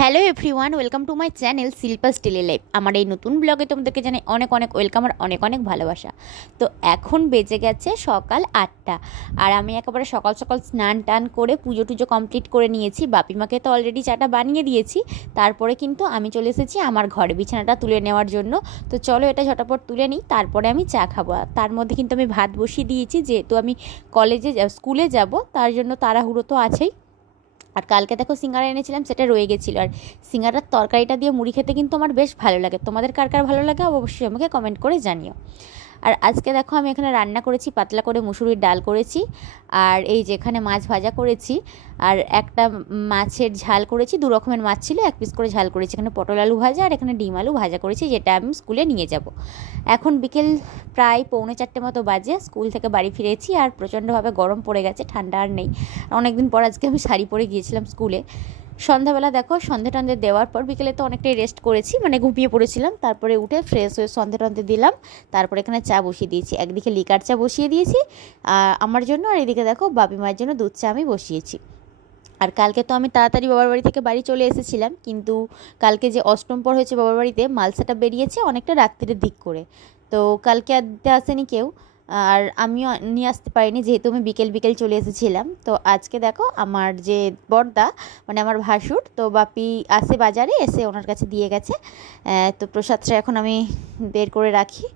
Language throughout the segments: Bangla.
Hello everyone welcome to my channel Shilpa's daily life আমার এই নতুন ব্লগে তোমাদেরকে জানাই অনেক অনেক ওয়েলকাম আর অনেক অনেক ভালোবাসা। তো এখন বেজে গেছে সকাল আটটা। আর আমি একেবারে সকাল সকাল স্নান টান করে পুজো টুজো কমপ্লিট করে নিয়েছি। বাপিমাকে তো অলরেডি চাটা বানিয়ে দিয়েছি। তারপরে কিন্তু আমি চলে এসেছি আমার ঘরে বিছানাটা তুলে নেওয়ার জন্য। তো চলো এটা ঝটাপট তুলে নিই, তারপরে আমি চা খাব। তার মধ্যে কিন্তু আমি ভাত বসিয়ে দিয়েছি, যেহেতু আমি কলেজে স্কুলে যাব, তার জন্য তাড়াহুড়ো তো আছেই। আর কালকে দেখো সিঙ্গারা এনেছিলাম, সেটা রয়ে গেছিল। আর সিঙ্গারার তরকারিটা দিয়ে মুড়ি খেতে কিন্তু আমার বেশ ভালো লাগে। তোমাদের কার কার ভালো লাগে অবশ্যই আমাকে কমেন্ট করে জানিও। আর আজকে দেখো আমি এখানে রান্না করেছি, পাতলা করে মুসুরির ডাল করেছি আর এই যে এখানে মাছ ভাজা করেছি আর একটা মাছের ঝাল করেছি, দু রকমের মাছ ছিল, এক পিস করে ঝাল করেছি। এখানে পটল আলু ভাজা আর এখানে ডিম আলু ভাজা করেছি, যেটা আমি স্কুলে নিয়ে যাব। এখন বিকেল প্রায় পৌনে চারটে মতো বাজে স্কুল থেকে বাড়ি ফিরেছি আর প্রচণ্ডভাবে গরম পড়ে গেছে, ঠান্ডা আর নেই। অনেকদিন পর আজকে আমি শাড়ি পরে গিয়েছিলাম স্কুলে সন্ধ্যাবেলা দেখো, সন্ধে টন্ধে দেওয়ার পর বিকেলে তো অনেকটাই রেস্ট করেছি মানে ঘুমিয়ে পড়েছিলাম। তারপরে উঠে ফ্রেশ হয়ে সন্ধে টন্ধে দিলাম। তারপরে এখানে চা বসিয়ে দিয়েছি। একদিকে লিকার চা বসিয়ে দিয়েছি আর আমার জন্য, আর এদিকে দেখো বাপি মায়ের জন্য দুধ চা আমি বসিয়েছি। আর কালকে তো আমি তাড়াতাড়ি বাবার বাড়ি থেকে বাড়ি চলে এসেছিলাম, কিন্তু কালকে যে অষ্টম পর হয়েছে বাবার বাড়িতে, মালসাটা বেরিয়েছে অনেকটা রাত্রির দিক করে। তো কালকে আর আসেনি কেউ। আর আমিও নিয়ে আসতে পারিনি, যেহেতু আমি বিকেল বিকেল চলে এসেছিলাম। তো আজকে দেখো আমার যে বর্দা মানে আমার ভাসুর, তো বাপি আসে বাজারে, এসে ওনার কাছে দিয়ে গেছে। তো প্রসাদটা এখন আমি বের করে রাখি।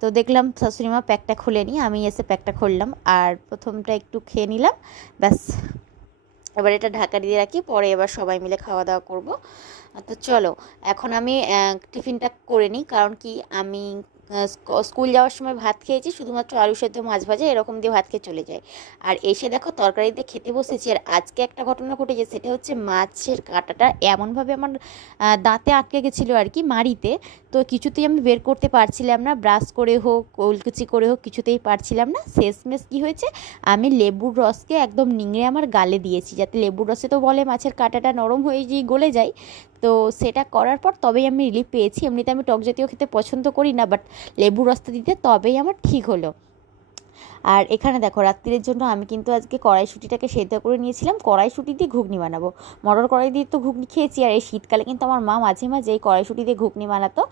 তো দেখলাম শাশুড়িমা প্যাকটা খুলে নিই আমি এসে প্যাকটা খুললাম আর প্রথমটা একটু খেয়ে নিলাম, ব্যাস। এবার এটা ঢাকা দিয়ে রাখি, পরে এবার সবাই মিলে খাওয়া দাওয়া করব। তো চলো। এখন আমি টিফিনটা করে নিই। কারণ কি, আমি স্কুল যাওয়ার সময় ভাত খেয়েছি, শুধুমাত্র আলু সেদ্ধ মাছ ভাজা, এরকম দিয়ে ভাত খেয়ে চলে যায় আর এসে দেখো, তরকারিতে খেতে বসেছি। আর আজকে একটা ঘটনা ঘটেছে, সেটা হচ্ছে মাছের কাঁটাটা এমনভাবে আমার দাঁতে আটকে গেছিল আর কি, মাড়িতে। তো কিছুতেই আমি বের করতে পারছিলাম না। ব্রাশ করে হোক ওলকুচি করে হোক, কিছুতেই পারছিলাম না। শেষমেশ কী হয়েছে, আমি লেবুর রসকে একদম নিংড়ে আমার গালে দিয়েছি। যাতে লেবুর রসে তো বলে মাছের কাঁটাটা নরম হয়ে গিয়ে গলে যায়। তো সেটা করার পর তবেই আমি রিলিফ পেয়েছি। এমনিতে আমি টক জাতীয় খেতে পছন্দ করি না বাট লেবু রসটা দিতে তবেই আমার ঠিক হলো। আর এখানে দেখো, রাত্রির জন্য আমি কিন্তু আজকে কড়াইশুটিটাকে সেদ্ধ করে নিয়েছিলাম। কড়াইশুটি দিয়ে ঘুগনি বানাবো। মটর কড়াই দিয়ে তো ঘুগনি খেয়েছি, আর এই শীতকালে কিন্তু আমার মা মাঝে মাঝে এই কড়াইশুটি দিয়ে ঘুগনি বানাতো।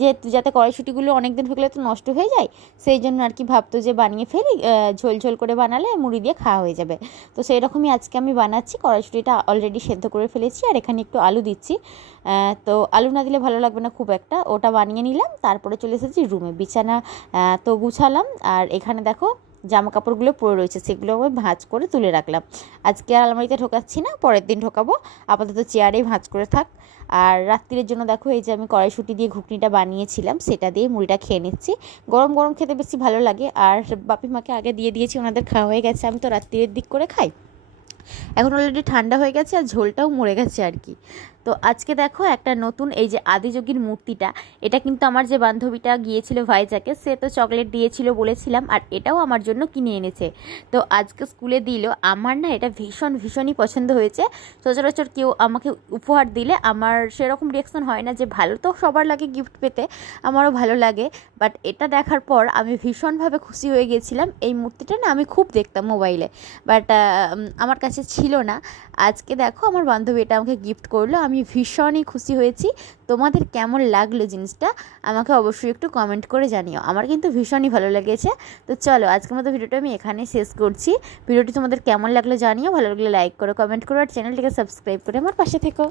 যে যাতে কড়াইশুটিগুলো অনেক দিন থাকলে তো নষ্ট হয়ে যায়, সেই জন্য আর কি ভাবতো যে বানিয়ে ফেলি ঝোল ঝোল করে বানালে মুড়ি দিয়ে খাওয়া হয়ে যাবে। তো সেই রকমই আজকে আমি বানাচ্ছি, কড়াইশুটিটা অলরেডি সেদ্ধ করে ফেলেছি, আর এখানে একটু আলু দিচ্ছি। তো আলু না দিলে ভালো লাগবে না খুব একটা। ওটা বানিয়ে নিলাম, তারপরে চলে এসেছি রুমে বিছানা তো গুছালাম। আর এখানে দেখো জামা কাপড়গুলো পরে রয়েছে, সেগুলো আমি ভাঁজ করে তুলে রাখলাম। আজকে আর আলমারিতে ঢোকাচ্ছি না, পরের দিন ঢোকাবো। আপাতত চেয়ারেই ভাঁজ করে থাক। আর রাত্রির জন্য দেখো, এই যে আমি কড়াইশুটি দিয়ে ঘুগনিটা বানিয়েছিলাম, সেটা দিয়ে মুড়িটা খেয়ে নিচ্ছি। গরম গরম খেতে বেশি ভালো লাগে। আর বাপি মাকে আগে দিয়ে দিয়েছি, ওনাদের খাওয়া হয়ে গেছে, আমি তো রাত্রির দিক করে খাই। এখন অলরেডি ঠান্ডা হয়ে গেছে আর ঝোলটাও মরে গেছে আর কি। তো আজকে দেখো একটা নতুন এই যে আদিযোগীর মূর্তিটা, এটা কিন্তু আমার যে বান্ধবীটা গিয়েছিল ভাইজাকে, সে তো চকলেট দিয়েছিল বলেছিলাম আর এটাও আমার জন্য কিনে এনেছে। তো আজকে স্কুলে দিল, আমার না এটা ভীষণ, ভীষণই পছন্দ হয়েছে। সচরাচর কেউ আমাকে উপহার দিলে আমার সেরকম রিয়াকশন হয় না যে ভালো তো সবার লাগে গিফট পেতে, আমারও ভালো লাগে। বাট এটা দেখার পর আমি ভীষণভাবে খুশি হয়ে গেছিলাম। এই মূর্তিটা না আমি খুব দেখতাম মোবাইলে। বাট আমার কাছে ছিল না। আজকে দেখো আমার বান্ধবী এটা আমাকে গিফট করল আমি ভীষণই খুশি হয়েছি। তোমাদের কেমন লাগল জিনিসটা আমাকে অবশ্যই একটু কমেন্ট করে জানিও। আমার কিন্তু ভীষণই ভালো লেগেছে। তো চলো, আজকের মতো ভিডিওটা আমি এখানে শেষ করছি। ভিডিওটি তোমাদের কেমন লাগল জানিও। ভালো লাগলে লাইক করো কমেন্ট করো, আর চ্যানেলটিকে সাবস্ক্রাইব করে আমার পাশে থেকো।